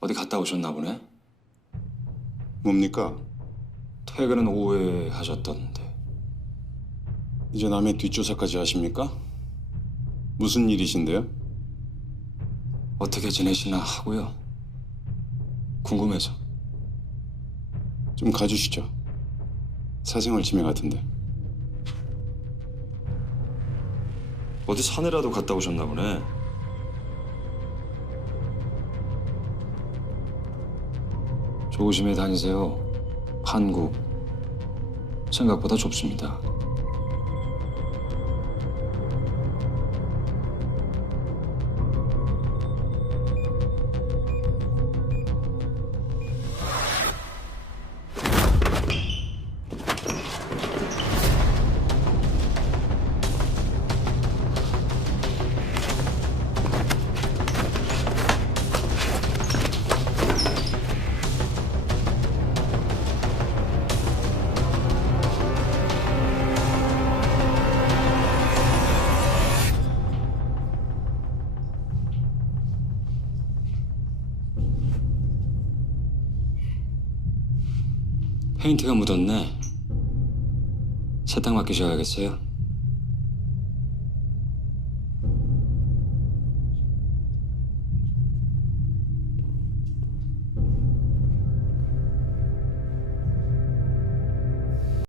어디 갔다 오셨나 보네? 뭡니까? 퇴근은 오후에 하셨던데. 이제 남의 뒷조사까지 하십니까? 무슨 일이신데요? 어떻게 지내시나 하고요. 궁금해서. 좀 가주시죠. 사생활 침해 같은데. 어디 산에라도 갔다 오셨나 보네. 조심히 다니세요. 한국 생각보다 좁습니다. 페인트가 묻었네. 세탁 맡기셔야겠어요.